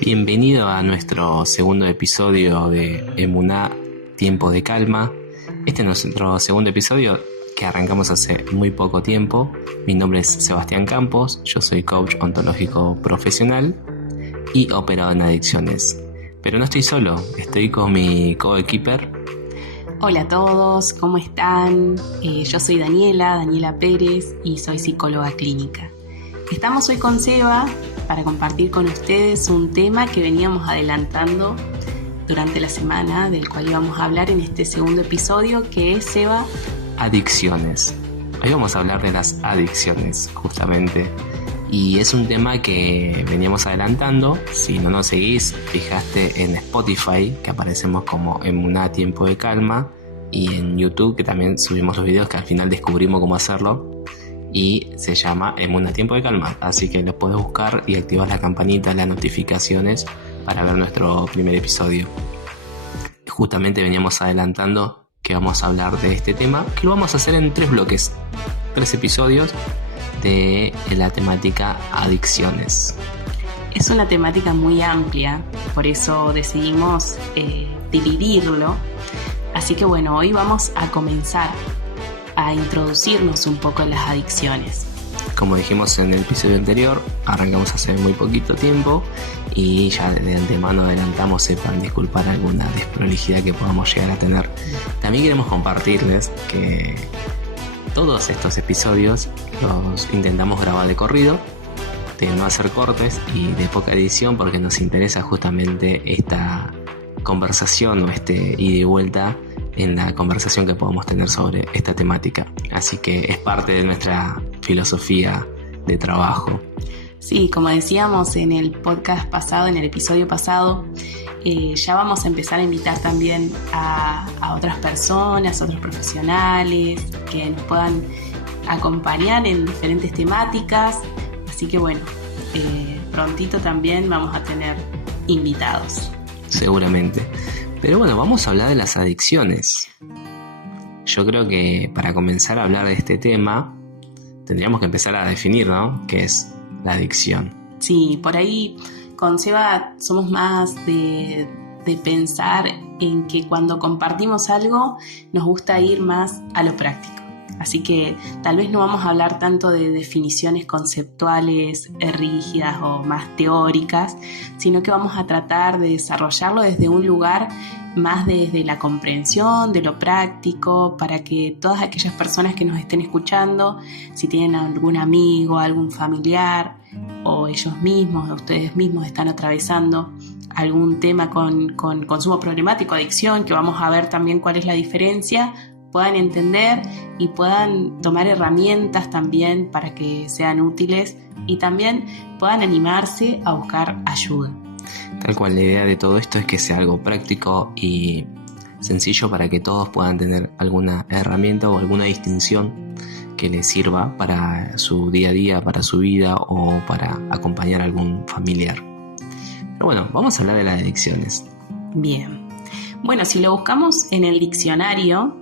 Bienvenido a nuestro segundo episodio de Emuná, Tiempo de Calma. Este es nuestro segundo episodio que arrancamos hace muy poco tiempo. Mi nombre es Sebastián Campos, yo soy coach ontológico profesional y operado en adicciones. Pero no estoy solo, estoy con mi coequiper. Hola a todos, ¿cómo están? Yo soy Daniela Pérez y soy psicóloga clínica. Estamos hoy con Seba para compartir con ustedes un tema que veníamos adelantando durante la semana, del cual íbamos a hablar en este segundo episodio, que es, Seba, adicciones. Hoy vamos a hablar de las adicciones, justamente. Y es un tema que veníamos adelantando. Si no nos seguís, fijaste en Spotify, que aparecemos como Emuná, Tiempo de Calma, y en YouTube, que también subimos los videos que al final descubrimos cómo hacerlo, y se llama Emuná, Tiempo de Calma. Así que lo podés buscar y activas la campanita, las notificaciones para ver nuestro primer episodio. Justamente veníamos adelantando que vamos a hablar de este tema, que lo vamos a hacer en 3 bloques, 3 episodios de la temática adicciones. Es una temática muy amplia, por eso decidimos dividirlo. Así que bueno, hoy vamos a comenzar a introducirnos un poco en las adicciones. Como dijimos en el episodio anterior, arrancamos hace muy poquito tiempo y ya de antemano adelantamos, sepan disculpar alguna desprolijidad que podamos llegar a tener. También queremos compartirles que todos estos episodios los intentamos grabar de corrido, de no hacer cortes y de poca edición, porque nos interesa justamente esta conversación o este ida y vuelta en la conversación que podamos tener sobre esta temática. Así que es parte de nuestra filosofía de trabajo. Sí, como decíamos en el podcast pasado, en el episodio pasado, ya vamos a empezar a invitar también a otras personas, otros profesionales que nos puedan acompañar en diferentes temáticas. Así que bueno, prontito también vamos a tener invitados. Seguramente. Pero bueno, vamos a hablar de las adicciones. Yo creo que para comenzar a hablar de este tema tendríamos que empezar a definir, ¿no?, qué es la adicción. Sí, por ahí con Seba somos más de pensar en que cuando compartimos algo nos gusta ir más a lo práctico. Así que tal vez no vamos a hablar tanto de definiciones conceptuales rígidas o más teóricas, sino que vamos a tratar de desarrollarlo desde un lugar más desde la comprensión, de lo práctico, para que todas aquellas personas que nos estén escuchando, si tienen algún amigo, algún familiar, o ellos mismos, o ustedes mismos están atravesando algún tema con consumo problemático, adicción, que vamos a ver también cuál es la diferencia, puedan entender y puedan tomar herramientas también para que sean útiles y también puedan animarse a buscar ayuda. Tal cual, la idea de todo esto es que sea algo práctico y sencillo para que todos puedan tener alguna herramienta o alguna distinción que les sirva para su día a día, para su vida o para acompañar a algún familiar. Pero bueno, vamos a hablar de las adicciones. Bien. Bueno, si lo buscamos en el diccionario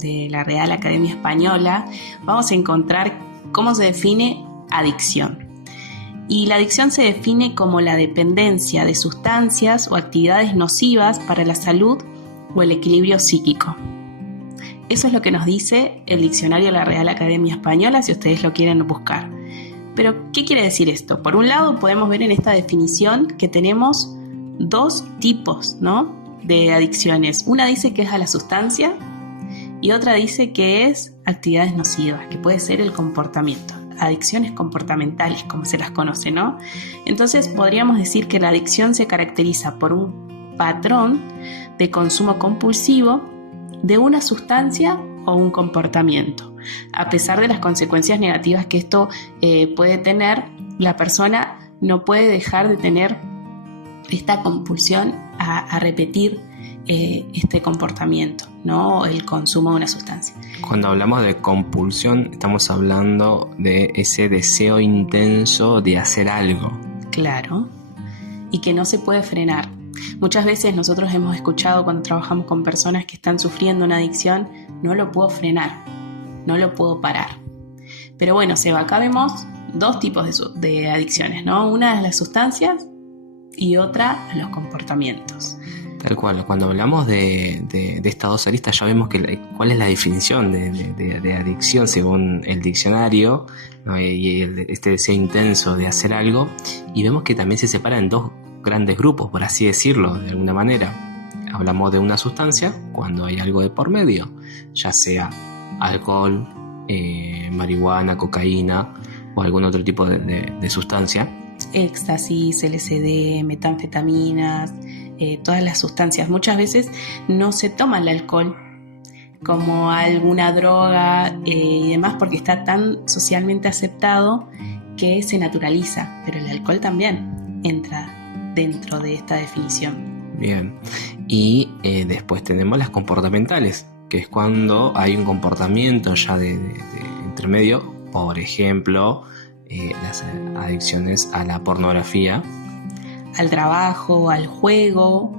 de la Real Academia Española, vamos a encontrar cómo se define adicción. Y la adicción se define como la dependencia de sustancias o actividades nocivas para la salud o el equilibrio psíquico. Eso es lo que nos dice el diccionario de la Real Academia Española, si ustedes lo quieren buscar. Pero, ¿qué quiere decir esto? Por un lado, podemos ver en esta definición que tenemos 2 tipos, ¿no?, de adicciones. Una dice que es a la sustancia y otra dice que es actividades nocivas, que puede ser el comportamiento. Adicciones comportamentales, como se las conoce, ¿no? Entonces podríamos decir que la adicción se caracteriza por un patrón de consumo compulsivo de una sustancia o un comportamiento. A pesar de las consecuencias negativas que esto puede tener, la persona no puede dejar de tener esta compulsión a repetir este comportamiento, ¿no?, el consumo de una sustancia. Cuando hablamos de compulsión, estamos hablando de ese deseo intenso de hacer algo. Claro, y que no se puede frenar. Muchas veces nosotros hemos escuchado cuando trabajamos con personas que están sufriendo una adicción, no lo puedo frenar, no lo puedo parar. Pero bueno, Seba, acá vemos 2 tipos de adicciones, ¿no? Una es las sustancias y otra a los comportamientos. Tal cual, cuando hablamos de estas dos aristas ya vemos cuál es la definición de adicción según el diccionario, ¿no? Y este deseo intenso de hacer algo, y vemos que también se separa en dos grandes grupos, por así decirlo, de alguna manera. Hablamos de una sustancia cuando hay algo de por medio, ya sea alcohol, marihuana, cocaína o algún otro tipo de sustancia. Éxtasis, LSD, metanfetaminas, todas las sustancias. Muchas veces no se toma el alcohol como alguna droga y demás porque está tan socialmente aceptado que se naturaliza, pero el alcohol también entra dentro de esta definición. Bien, y después tenemos las comportamentales, que es cuando hay un comportamiento ya de intermedio, por ejemplo, las adicciones a la pornografía, al trabajo, al juego,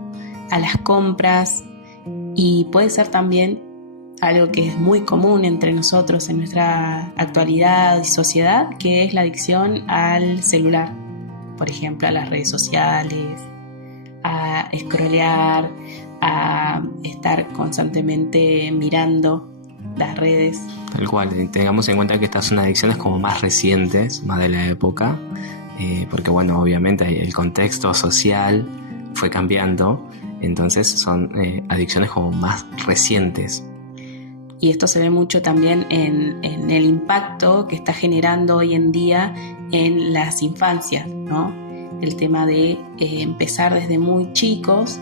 a las compras, y puede ser también algo que es muy común entre nosotros en nuestra actualidad y sociedad, que es la adicción al celular, por ejemplo, a las redes sociales, a scrollear, a estar constantemente mirando las redes. Tal cual, tengamos en cuenta que estas son adicciones como más recientes, más de la época, porque bueno, obviamente el contexto social fue cambiando, entonces son adicciones como más recientes. Y esto se ve mucho también en el impacto que está generando hoy en día en las infancias, ¿no? El tema de empezar desde muy chicos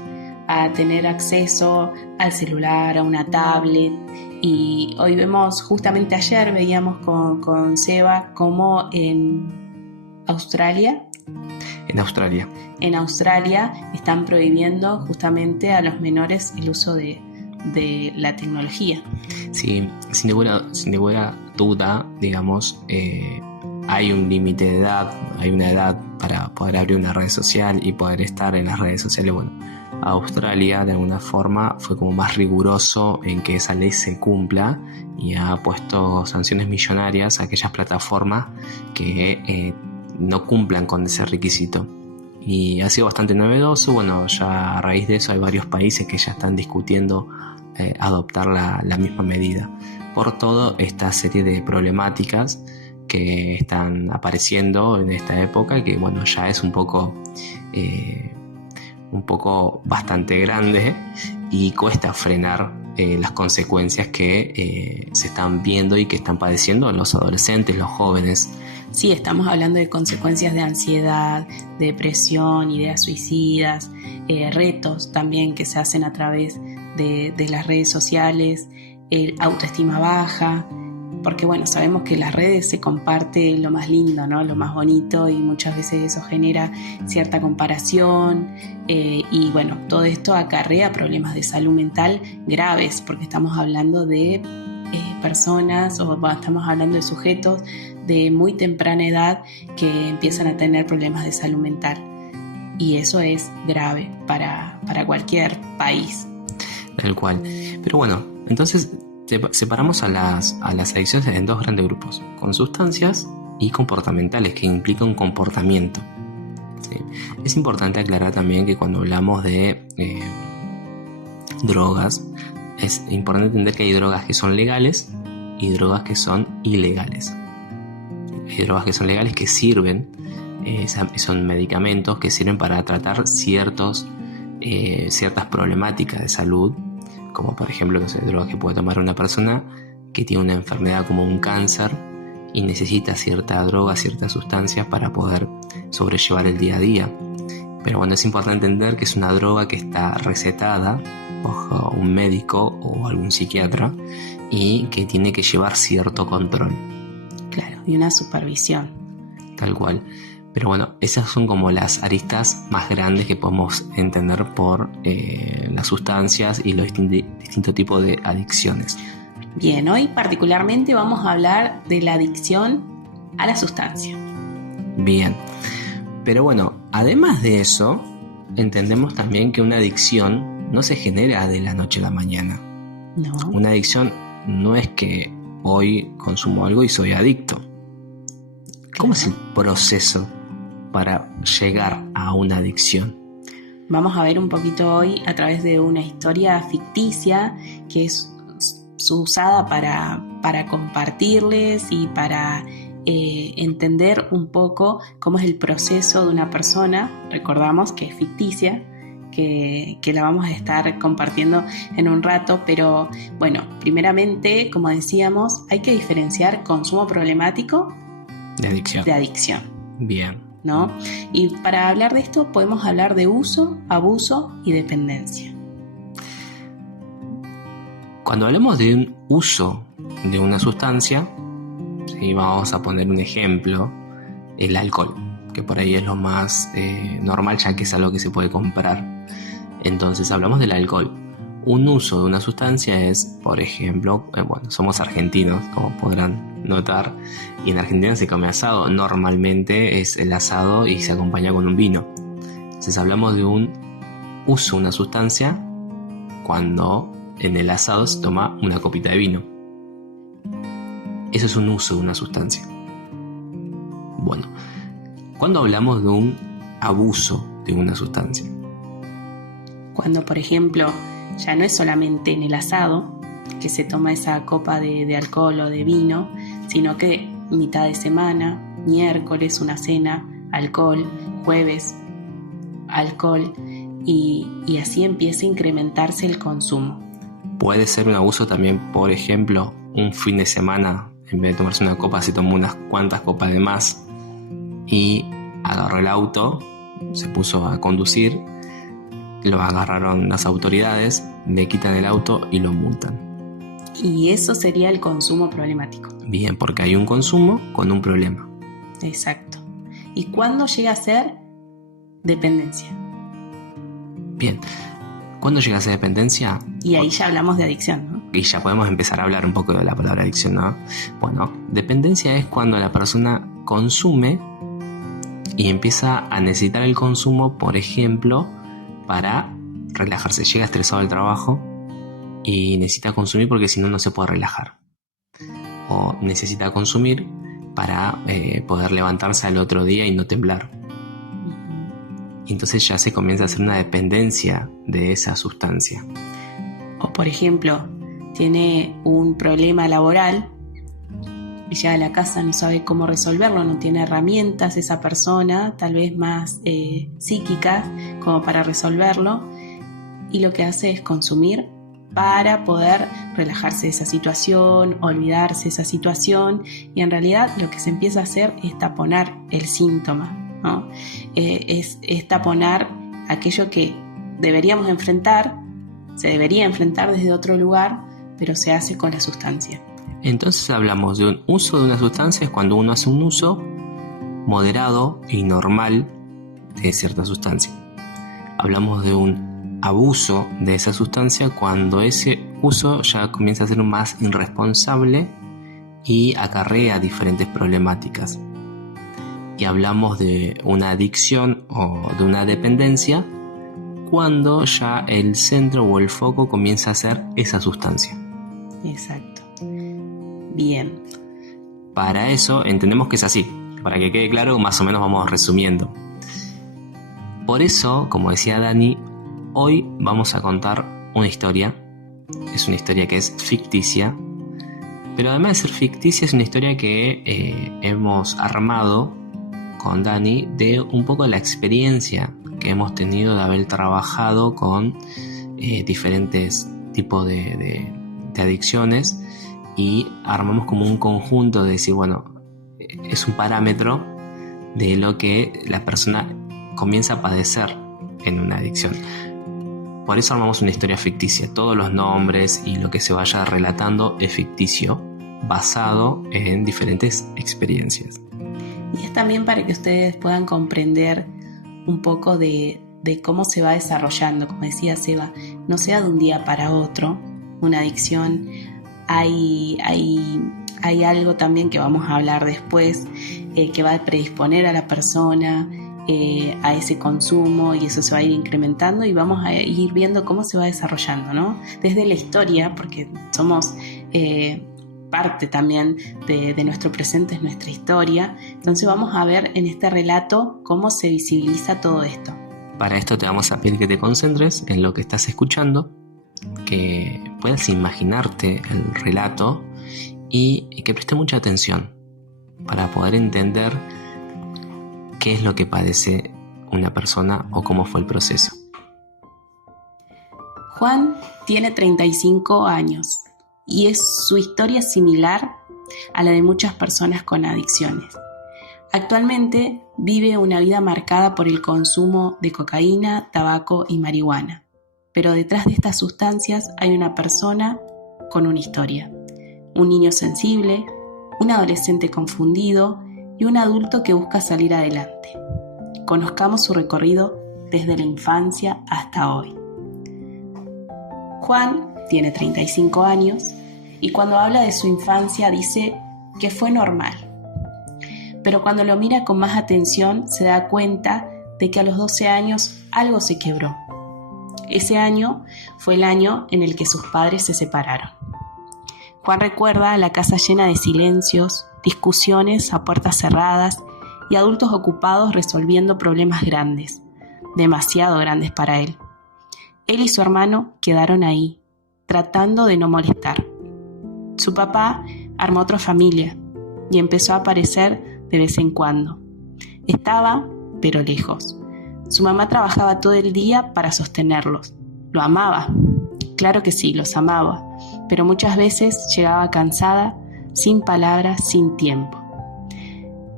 a tener acceso al celular, a una tablet. Y hoy vemos, justamente ayer veíamos con Seba cómo en Australia están prohibiendo justamente a los menores el uso de la tecnología. Sí, sin ninguna duda, digamos, hay un límite de edad, hay una edad para poder abrir una red social y poder estar en las redes sociales. Bueno, Australia de alguna forma fue como más riguroso en que esa ley se cumpla y ha puesto sanciones millonarias a aquellas plataformas que no cumplan con ese requisito. Y ha sido bastante novedoso. Bueno, ya a raíz de eso hay varios países que ya están discutiendo adoptar la misma medida por toda esta serie de problemáticas que están apareciendo en esta época, que bueno, ya es un poco bastante grande y cuesta frenar las consecuencias que se están viendo y que están padeciendo los adolescentes, los jóvenes. Sí, estamos hablando de consecuencias de ansiedad, depresión, ideas suicidas, retos también que se hacen a través de las redes sociales, autoestima baja, porque bueno, sabemos que en las redes se comparte lo más lindo, ¿no? Lo más bonito, y muchas veces eso genera cierta comparación, y bueno, todo esto acarrea problemas de salud mental graves, porque estamos hablando de personas, o estamos hablando de sujetos de muy temprana edad que empiezan a tener problemas de salud mental, y eso es grave para cualquier país. Tal cual. Pero bueno, entonces separamos a las adicciones en dos grandes grupos, con sustancias y comportamentales, que implica un comportamiento. ¿Sí? Es importante aclarar también que cuando hablamos de drogas, es importante entender que hay drogas que son legales y drogas que son ilegales. Hay drogas que son legales que sirven, son medicamentos que sirven para tratar ciertas problemáticas de salud, como por ejemplo, drogas que puede tomar una persona que tiene una enfermedad como un cáncer y necesita cierta droga, ciertas sustancias para poder sobrellevar el día a día. Pero bueno, es importante entender que es una droga que está recetada por un médico o algún psiquiatra y que tiene que llevar cierto control. Claro, y una supervisión. Tal cual. Pero bueno, esas son como las aristas más grandes que podemos entender por las sustancias y los distintos tipos de adicciones. Bien, hoy particularmente vamos a hablar de la adicción a la sustancia. Bien, pero bueno, además de eso, entendemos también que una adicción no se genera de la noche a la mañana. No. Una adicción no es que hoy consumo algo y soy adicto. ¿Cómo es el proceso para llegar a una adicción. Vamos a ver un poquito hoy a través de una historia ficticia que es usada para compartirles y para entender un poco cómo es el proceso de una persona. Recordamos que es ficticia, que la vamos a estar compartiendo en un rato, pero bueno, primeramente, como decíamos, hay que diferenciar consumo problemático de adicción. Bien. ¿No? Y para hablar de esto podemos hablar de uso, abuso y dependencia. Cuando hablamos de un uso de una sustancia, ¿sí? Vamos a poner un ejemplo, el alcohol, que por ahí es lo más normal, ya que es algo que se puede comprar. Entonces hablamos del alcohol. Un uso de una sustancia es, por ejemplo, somos argentinos, como podrán notar, y en Argentina se come asado. Normalmente es el asado y se acompaña con un vino. Entonces hablamos de un uso de una sustancia cuando en el asado se toma una copita de vino. Eso es un uso de una sustancia. Bueno, ¿cuándo hablamos de un abuso de una sustancia? Cuando, por ejemplo, ya no es solamente en el asado que se toma esa copa de alcohol o de vino, sino que mitad de semana, miércoles una cena, alcohol, jueves, alcohol, y así empieza a incrementarse el consumo. Puede ser un abuso también, por ejemplo, un fin de semana, en vez de tomarse una copa, se tomó unas cuantas copas de más y agarró el auto, se puso a conducir, lo agarraron las autoridades, le quitan el auto y lo multan. Y eso sería el consumo problemático. Bien, porque hay un consumo con un problema. Exacto. ¿Y cuándo llega a ser dependencia? Bien, ¿cuándo llega a ser dependencia? Y ahí ya hablamos de adicción, ¿no? Y ya podemos empezar a hablar un poco de la palabra adicción, ¿no? Bueno, dependencia es cuando la persona consume y empieza a necesitar el consumo, por ejemplo, para relajarse. Llega estresado del trabajo y necesita consumir porque si no, no se puede relajar. O necesita consumir para poder levantarse al otro día y no temblar. Y entonces ya se comienza a hacer una dependencia de esa sustancia. O por ejemplo, tiene un problema laboral y llega a la casa, no sabe cómo resolverlo, no tiene herramientas esa persona, tal vez más psíquicas como para resolverlo, y lo que hace es consumir para poder relajarse de esa situación, olvidarse de esa situación, y en realidad lo que se empieza a hacer es taponar el síntoma, ¿no? Es taponar aquello que deberíamos enfrentar, se debería enfrentar desde otro lugar, pero se hace con la sustancia. Entonces hablamos de un uso de una sustancia es cuando uno hace un uso moderado y normal de cierta sustancia. Hablamos de un abuso de esa sustancia cuando ese uso ya comienza a ser más irresponsable y acarrea diferentes problemáticas. Y hablamos de una adicción o de una dependencia cuando ya el centro o el foco comienza a ser esa sustancia. Exacto. Bien. Para eso entendemos que es así. Para que quede claro, más o menos vamos resumiendo. Por eso, como decía Dani, hoy vamos a contar una historia. Es una historia que es ficticia, pero además de ser ficticia es una historia que hemos armado con Dani de un poco la experiencia que hemos tenido de haber trabajado con diferentes tipos de adicciones, y armamos como un conjunto de decir, bueno, es un parámetro de lo que la persona comienza a padecer en una adicción. Por eso armamos una historia ficticia. Todos los nombres y lo que se vaya relatando es ficticio, basado en diferentes experiencias. Y es también para que ustedes puedan comprender un poco de cómo se va desarrollando. Como decía Seba, no sea de un día para otro una adicción. Hay algo también que vamos a hablar después, que va a predisponer a la persona a ese consumo, y eso se va a ir incrementando y vamos a ir viendo cómo se va desarrollando, ¿no? Desde la historia, porque somos parte también de nuestro presente, es nuestra historia. Entonces vamos a ver en este relato cómo se visibiliza todo esto. Para esto te vamos a pedir que te concentres en lo que estás escuchando, que puedas imaginarte el relato y que prestes mucha atención para poder entender qué es lo que padece una persona o cómo fue el proceso. Juan tiene 35 años y su historia es similar a la de muchas personas con adicciones. Actualmente vive una vida marcada por el consumo de cocaína, tabaco y marihuana. Pero detrás de estas sustancias hay una persona con una historia. Un niño sensible, un adolescente confundido y un adulto que busca salir adelante. Conozcamos su recorrido desde la infancia hasta hoy. Juan tiene 35 años y cuando habla de su infancia dice que fue normal. Pero cuando lo mira con más atención se da cuenta de que a los 12 años algo se quebró. Ese año fue el año en el que sus padres se separaron. Juan recuerda la casa llena de silencios, discusiones a puertas cerradas y adultos ocupados resolviendo problemas grandes, demasiado grandes para él. Él y su hermano quedaron ahí, tratando de no molestar. Su papá armó otra familia y empezó a aparecer de vez en cuando. Estaba, pero lejos. Su mamá trabajaba todo el día para sostenerlos. Lo amaba. Claro que sí, los amaba, pero muchas veces llegaba cansada, sin palabras, sin tiempo.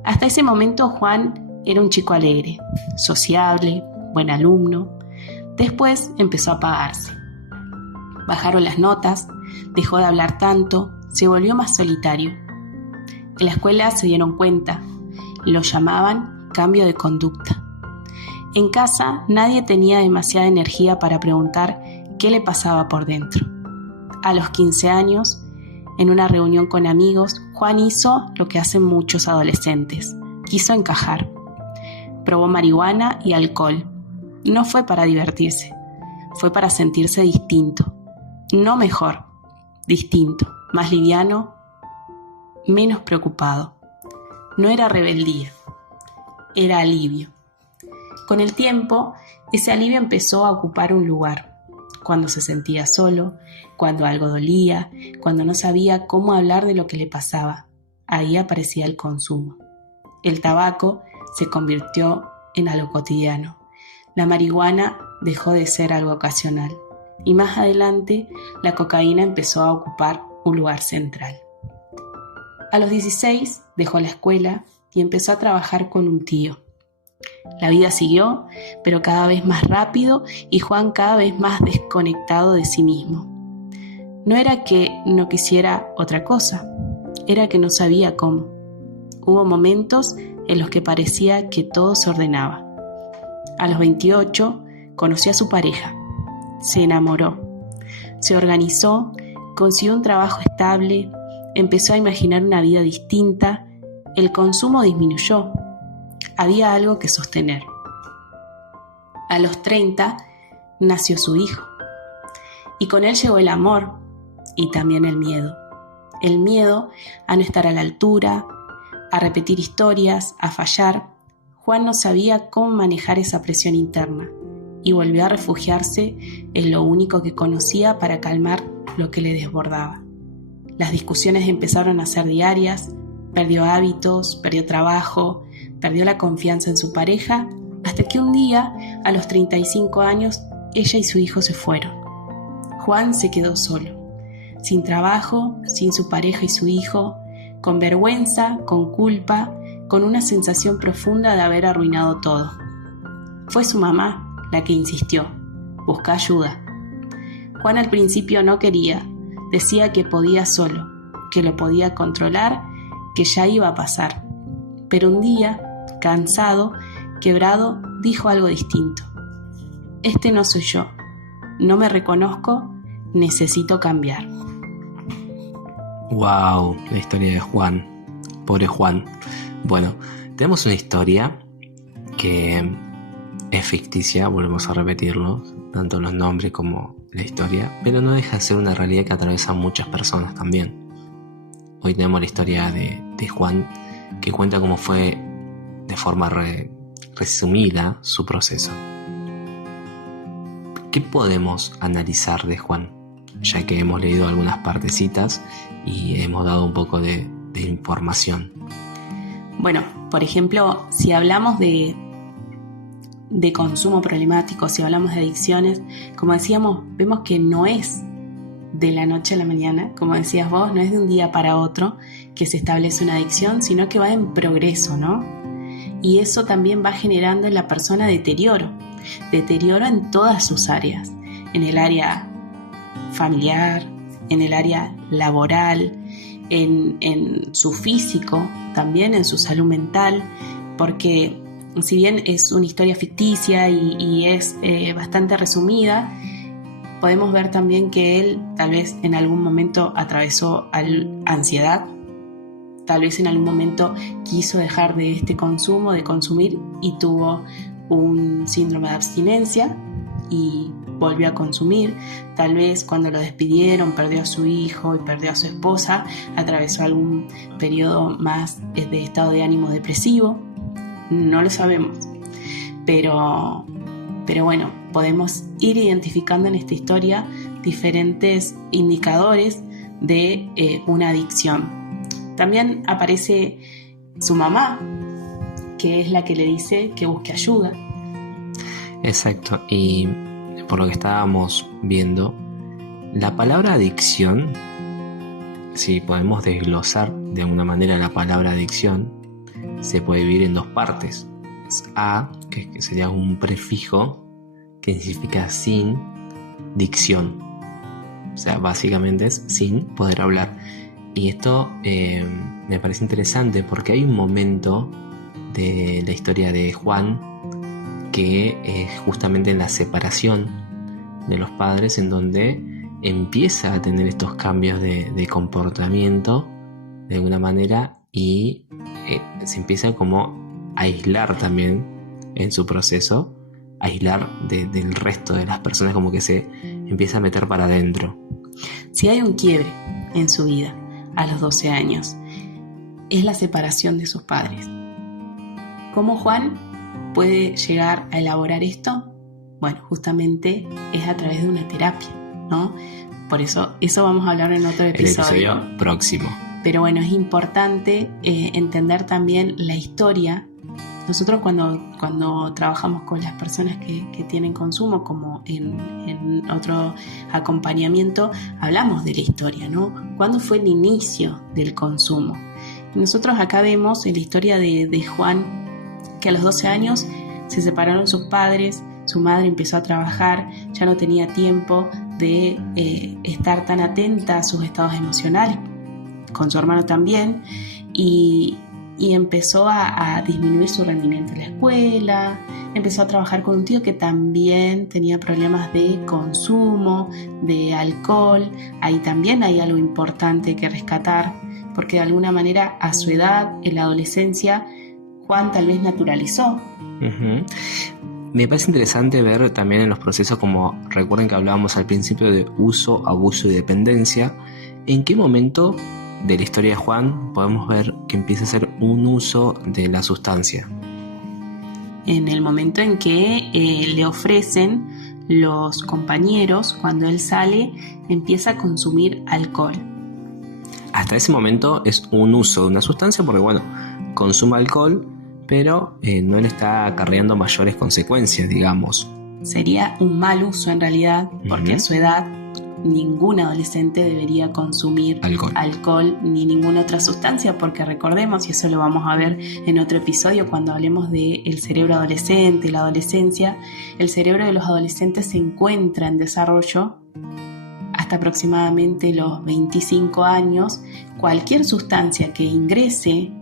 Hasta ese momento Juan era un chico alegre, sociable, buen alumno. Después empezó a apagarse. Bajaron las notas, dejó de hablar tanto, se volvió más solitario. En la escuela se dieron cuenta, lo llamaban cambio de conducta. En casa nadie tenía demasiada energía para preguntar qué le pasaba por dentro. A los 15 años, en una reunión con amigos, Juan hizo lo que hacen muchos adolescentes. Quiso encajar. Probó marihuana y alcohol. No fue para divertirse, fue para sentirse distinto. No mejor, distinto, más liviano, menos preocupado. No era rebeldía, era alivio. Con el tiempo, ese alivio empezó a ocupar un lugar. Cuando se sentía solo, cuando algo dolía, cuando no sabía cómo hablar de lo que le pasaba, ahí aparecía el consumo. El tabaco se convirtió en algo cotidiano. La marihuana dejó de ser algo ocasional. Y más adelante, la cocaína empezó a ocupar un lugar central. A los 16 dejó la escuela y empezó a trabajar con un tío. La vida siguió, pero cada vez más rápido y Juan cada vez más desconectado de sí mismo. No era que no quisiera otra cosa, era que no sabía cómo. Hubo momentos en los que parecía que todo se ordenaba. A los 28 conoció a su pareja, se enamoró, se organizó, consiguió un trabajo estable, empezó a imaginar una vida distinta, el consumo disminuyó. Había algo que sostener. A los 30 nació su hijo y con él llegó el amor y también el miedo. El miedo a no estar a la altura, a repetir historias, a fallar. Juan no sabía cómo manejar esa presión interna y volvió a refugiarse en lo único que conocía para calmar lo que le desbordaba. Las discusiones empezaron a ser diarias, perdió hábitos, perdió trabajo, perdió la confianza en su pareja, hasta que un día, a los 35 años, ella y su hijo se fueron. Juan se quedó solo, sin trabajo, sin su pareja y su hijo, con vergüenza, con culpa, con una sensación profunda de haber arruinado todo. Fue su mamá la que insistió, busca ayuda. Juan al principio no quería, decía que podía solo, que lo podía controlar, que ya iba a pasar. Pero un día, cansado, quebrado, dijo algo distinto. Este no soy yo, no me reconozco, necesito cambiar. Wow, la historia de Juan. Pobre Juan. Bueno, tenemos una historia que es ficticia, volvemos a repetirlo, tanto los nombres como la historia, pero no deja de ser una realidad que atraviesa a muchas personas también. hoy tenemos la historia de Juan, que cuenta cómo fue de forma resumida su proceso. ¿Qué podemos analizar de Juan? Ya que hemos leído algunas partecitas y hemos dado un poco de información. Bueno, por ejemplo, si hablamos de consumo problemático, si hablamos de adicciones, como decíamos, vemos que no es de la noche a la mañana, como decías vos, no es de un día para otro que se establece una adicción, sino que va en progreso, ¿no? Y eso también va generando en la persona deterioro en todas sus áreas, en el área familiar, en el área laboral, en su físico, también en su salud mental, porque si bien es una historia ficticia y es bastante resumida, podemos ver también que él tal vez en algún momento atravesó ansiedad, tal vez en algún momento quiso dejar de este consumo, de consumir, y tuvo un síndrome de abstinencia y volvió a consumir. Tal vez cuando lo despidieron perdió a su hijo y perdió a su esposa, atravesó algún periodo más de estado de ánimo depresivo. No lo sabemos, pero bueno, podemos ir identificando en esta historia diferentes indicadores de una adicción. También aparece su mamá, que es la que le dice que busque ayuda. Exacto, y por lo que estábamos viendo, la palabra adicción, si podemos desglosar de alguna manera la palabra adicción, se puede dividir en dos partes. Es a, que sería un prefijo que significa sin dicción, o sea, básicamente es sin poder hablar. Y esto me parece interesante porque hay un momento de la historia de Juan que es justamente en la separación de los padres, en donde empieza a tener estos cambios de comportamiento de alguna manera y se empieza como a aislar también en su proceso, aislar del resto de las personas, como que se empieza a meter para adentro. Si hay un quiebre en su vida a los 12 años, es la separación de sus padres. ¿Cómo Juan puede llegar a elaborar esto? Bueno, justamente es a través de una terapia, ¿no? Por eso vamos a hablar en otro episodio. El episodio próximo. Pero bueno, es importante entender también la historia. Nosotros cuando trabajamos con las personas que tienen consumo, como en otro acompañamiento, hablamos de la historia, ¿no? ¿Cuándo fue el inicio del consumo? Y nosotros acá vemos en la historia de Juan que a los 12 años se separaron sus padres, su madre empezó a trabajar, ya no tenía tiempo de estar tan atenta a sus estados emocionales, con su hermano también, y empezó a disminuir su rendimiento en la escuela, empezó a trabajar con un tío que también tenía problemas de consumo, de alcohol. Ahí también hay algo importante que rescatar, porque de alguna manera a su edad, en la adolescencia, Juan tal vez naturalizó. Uh-huh. Me parece interesante ver también en los procesos, como recuerden que hablábamos al principio de uso, abuso y dependencia, en qué momento de la historia de Juan podemos ver que empieza a hacer un uso de la sustancia. En el momento en que le ofrecen los compañeros, cuando él sale, empieza a consumir alcohol. Hasta ese momento es un uso de una sustancia porque, bueno, consume alcohol, pero no le está acarreando mayores consecuencias, digamos. Sería un mal uso en realidad, porque a su edad ningún adolescente debería consumir alcohol ni ninguna otra sustancia, porque recordemos, y eso lo vamos a ver en otro episodio cuando hablemos del cerebro adolescente, la adolescencia, el cerebro de los adolescentes se encuentra en desarrollo hasta aproximadamente los 25 años. Cualquier sustancia que ingrese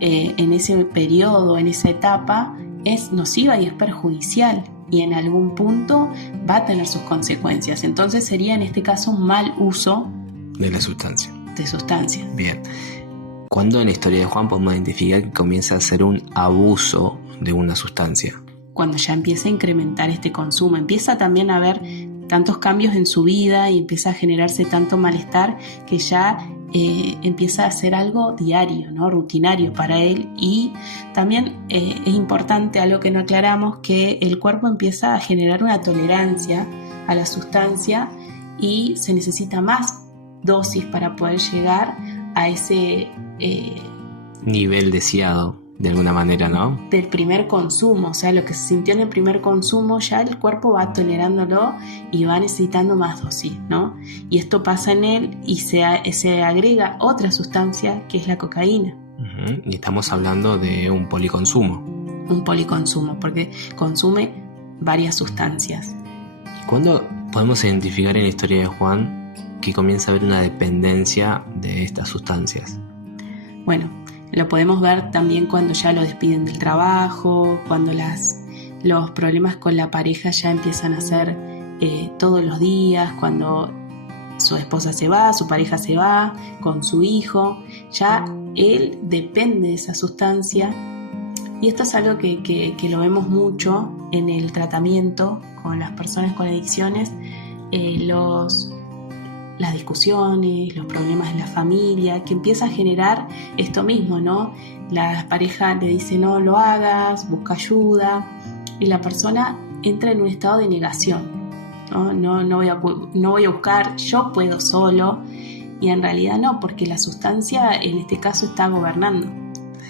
en ese periodo, en esa etapa, es nociva y es perjudicial, y en algún punto va a tener sus consecuencias. Entonces sería en este caso un mal uso de la sustancia. Bien. ¿Cuándo en la historia de Juan podemos identificar que comienza a ser un abuso de una sustancia? Cuando ya empieza a incrementar este consumo, empieza también a haber tantos cambios en su vida y empieza a generarse tanto malestar que ya empieza a ser algo diario, ¿no? Rutinario para él. Y también es importante, algo que no aclaramos, que el cuerpo empieza a generar una tolerancia a la sustancia y se necesita más dosis para poder llegar a ese nivel deseado, de alguna manera, ¿no? Del primer consumo. O sea, lo que se sintió en el primer consumo, ya el cuerpo va tolerándolo y va necesitando más dosis, ¿no? Y esto pasa en él y se agrega otra sustancia, que es la cocaína. Uh-huh. Y estamos hablando de un policonsumo. Un policonsumo, porque consume varias sustancias. ¿Cuándo podemos identificar en la historia de Juan que comienza a haber una dependencia de estas sustancias? Bueno, lo podemos ver también cuando ya lo despiden del trabajo, cuando los problemas con la pareja ya empiezan a ser todos los días, cuando su esposa se va, su pareja se va, con su hijo, ya él depende de esa sustancia. Y esto es algo que lo vemos mucho en el tratamiento con las personas con adicciones, las discusiones, los problemas de la familia, que empieza a generar esto mismo, ¿no? La pareja le dice no lo hagas, busca ayuda, y la persona entra en un estado de negación, ¿no? No voy a buscar, yo puedo solo, y en realidad no, porque la sustancia en este caso está gobernando.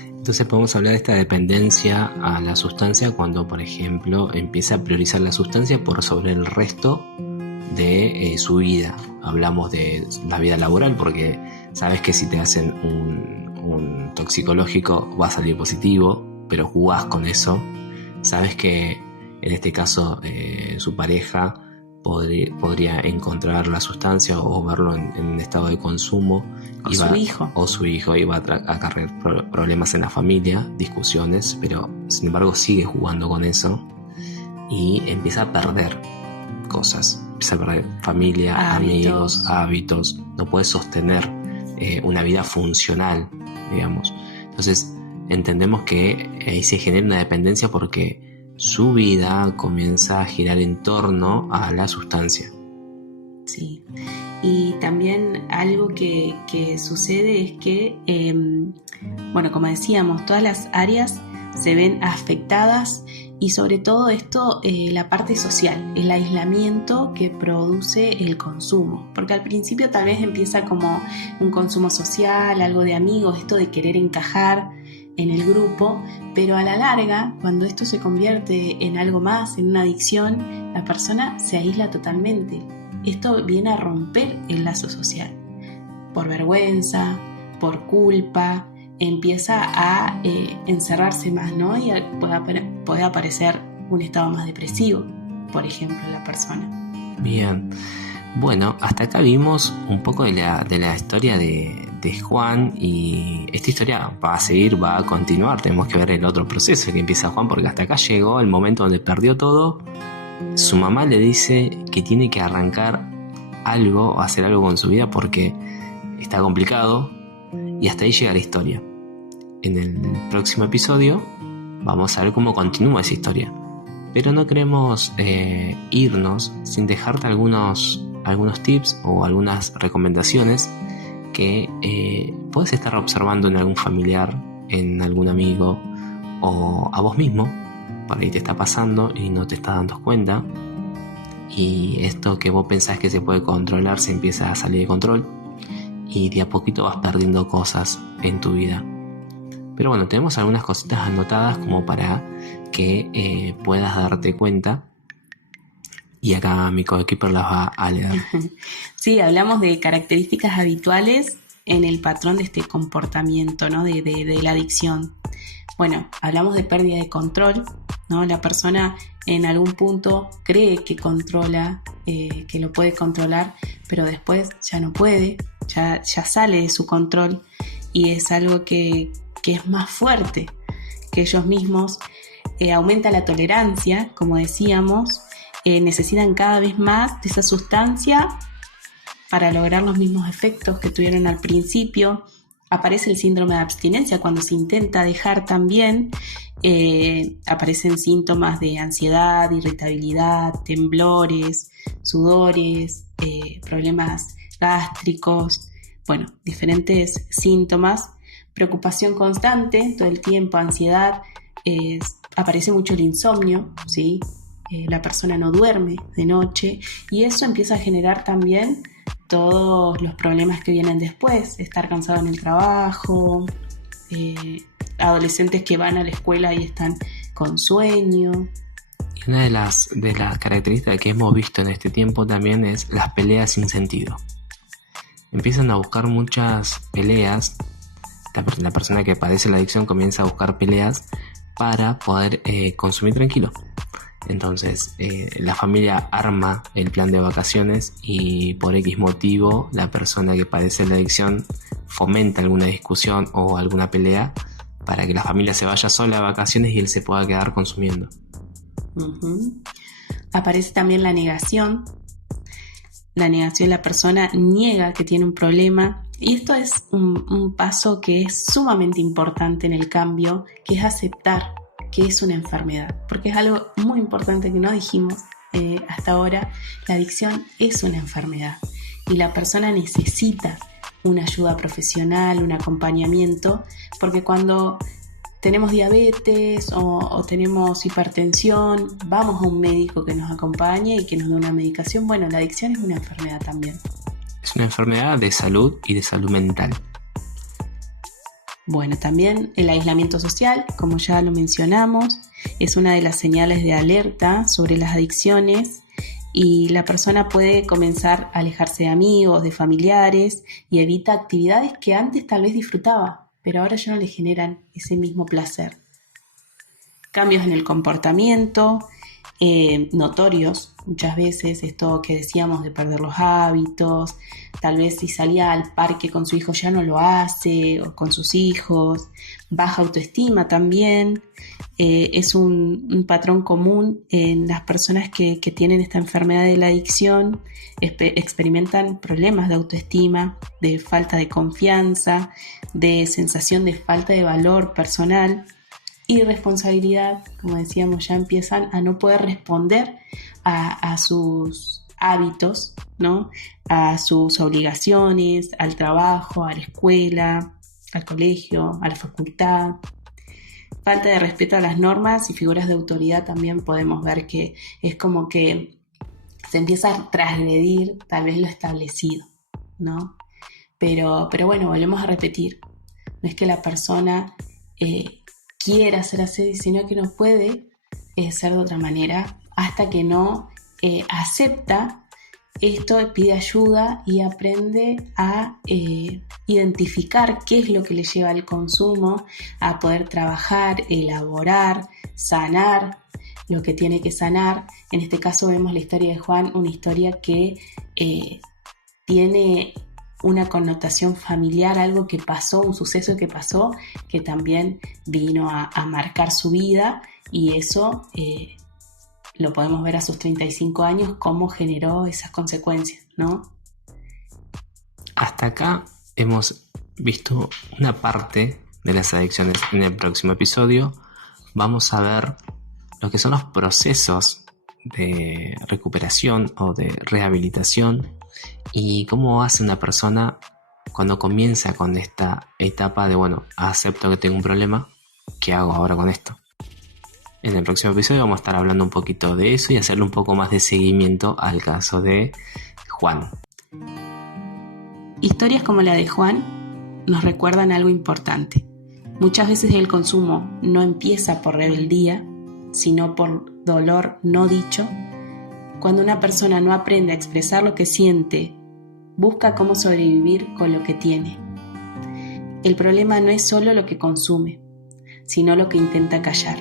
Entonces podemos hablar de esta dependencia a la sustancia cuando, por ejemplo, empieza a priorizar la sustancia por sobre el resto de su vida. Hablamos de la vida laboral porque sabes que si te hacen un toxicológico va a salir positivo, pero jugás con eso. Sabes que en este caso su pareja podría encontrar la sustancia o verlo en un estado de consumo, o su hijo iba a acarrear problemas en la familia, discusiones, pero sin embargo sigue jugando con eso y empieza a perder cosas, empieza a perder familia, amigos, hábitos, no puede sostener una vida funcional, digamos. Entonces entendemos que ahí se genera una dependencia porque su vida comienza a girar en torno a la sustancia. Sí, y también algo que sucede es que, bueno, como decíamos, todas las áreas se ven afectadas y sobre todo esto, la parte social, el aislamiento que produce el consumo, porque al principio tal vez empieza como un consumo social, algo de amigos, esto de querer encajar en el grupo, pero a la larga, cuando esto se convierte en algo más, en una adicción, la persona se aísla totalmente. Esto viene a romper el lazo social. Por vergüenza, por culpa, empieza a encerrarse más, ¿no? Y puede aparecer un estado más depresivo, por ejemplo, en la persona. Bien. Bueno, hasta acá vimos un poco de la historia de Juan, y esta historia va a continuar. Tenemos que ver el otro proceso que empieza Juan, porque hasta acá llegó el momento donde perdió todo. Su mamá le dice que tiene que arrancar algo o hacer algo con su vida porque está complicado, y hasta ahí llega la historia. En el próximo episodio vamos a ver cómo continúa esa historia, pero no queremos irnos sin dejarte algunos tips o algunas recomendaciones que puedes estar observando en algún familiar, en algún amigo o a vos mismo. Por ahí te está pasando y no te estás dando cuenta, y esto que vos pensás que se puede controlar se empieza a salir de control y de a poquito vas perdiendo cosas en tu vida. Pero bueno, tenemos algunas cositas anotadas como para que puedas darte cuenta, y acá mi coequiper las va a leer. Sí, hablamos de características habituales en el patrón de este comportamiento, ¿no? de la adicción. Bueno, hablamos de pérdida de control, ¿no? La persona en algún punto cree que controla, que lo puede controlar, pero después ya no puede, ya sale de su control, y es algo que es más fuerte que ellos mismos. Aumenta la tolerancia, como decíamos, necesitan cada vez más de esa sustancia para lograr los mismos efectos que tuvieron al principio. Aparece el síndrome de abstinencia cuando se intenta dejar también. Aparecen síntomas de ansiedad, irritabilidad, temblores, sudores, problemas gástricos. diferentes síntomas, preocupación constante todo el tiempo, ansiedad, aparece mucho el insomnio, ¿sí? La persona no duerme de noche y eso empieza a generar también todos los problemas que vienen después, estar cansado en el trabajo, adolescentes que van a la escuela y están con sueño. Y una de las características que hemos visto en este tiempo también es las peleas sin sentido. Empiezan a buscar muchas peleas, la persona que padece la adicción comienza a buscar peleas para poder consumir tranquilo. Entonces la familia arma el plan de vacaciones y por X motivo la persona que padece la adicción fomenta alguna discusión o alguna pelea para que la familia se vaya sola de vacaciones y él se pueda quedar consumiendo. Aparece también la negación. La negación, la persona niega que tiene un problema y esto es un paso que es sumamente importante en el cambio, que es aceptar que es una enfermedad, porque es algo muy importante que no dijimos hasta ahora. La adicción es una enfermedad y la persona necesita una ayuda profesional, un acompañamiento, porque cuando tenemos diabetes o tenemos hipertensión, vamos a un médico que nos acompañe y que nos dé una medicación. Bueno, la adicción es una enfermedad también. Es una enfermedad de salud y de salud mental. Bueno, también el aislamiento social, como ya lo mencionamos, es una de las señales de alerta sobre las adicciones y la persona puede comenzar a alejarse de amigos, de familiares y evita actividades que antes tal vez disfrutaba, pero ahora ya no le generan ese mismo placer. Cambios en el comportamiento, notorios, muchas veces esto que decíamos de perder los hábitos, tal vez si salía al parque con su hijo ya no lo hace, o con sus hijos, baja autoestima también, es un patrón común en las personas que tienen esta enfermedad de la adicción, experimentan problemas de autoestima, de falta de confianza, de sensación de falta de valor personal, irresponsabilidad, como decíamos, ya empiezan a no poder responder a sus hábitos, ¿no? A sus obligaciones, al trabajo, a la escuela, al colegio, a la facultad. Falta de respeto a las normas y figuras de autoridad también podemos ver que es como que se empieza a transgredir tal vez lo establecido, ¿no? Pero bueno, volvemos a repetir, no es que la persona quiera ser así, sino que no puede ser de otra manera hasta que no acepta esto, pide ayuda y aprende a identificar qué es lo que le lleva al consumo, a poder trabajar, elaborar, sanar lo que tiene que sanar. En este caso vemos la historia de Juan, una historia que tiene una connotación familiar, algo que pasó, un suceso que pasó, que también vino a marcar su vida y eso lo podemos ver a sus 35 años, cómo generó esas consecuencias, ¿no? Hasta acá hemos visto una parte de las adicciones. En el próximo episodio vamos a ver lo que son los procesos de recuperación o de rehabilitación y cómo hace una persona cuando comienza con esta etapa de, bueno, acepto que tengo un problema, ¿qué hago ahora con esto? En el próximo episodio vamos a estar hablando un poquito de eso y hacerle un poco más de seguimiento al caso de Juan. Historias como la de Juan nos recuerdan algo importante. Muchas veces el consumo no empieza por rebeldía, sino por dolor no dicho. Cuando una persona no aprende a expresar lo que siente, busca cómo sobrevivir con lo que tiene. El problema no es solo lo que consume, sino lo que intenta callar.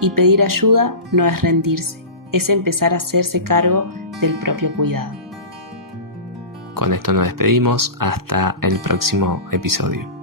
Y pedir ayuda no es rendirse, es empezar a hacerse cargo del propio cuidado. Con esto nos despedimos, hasta el próximo episodio.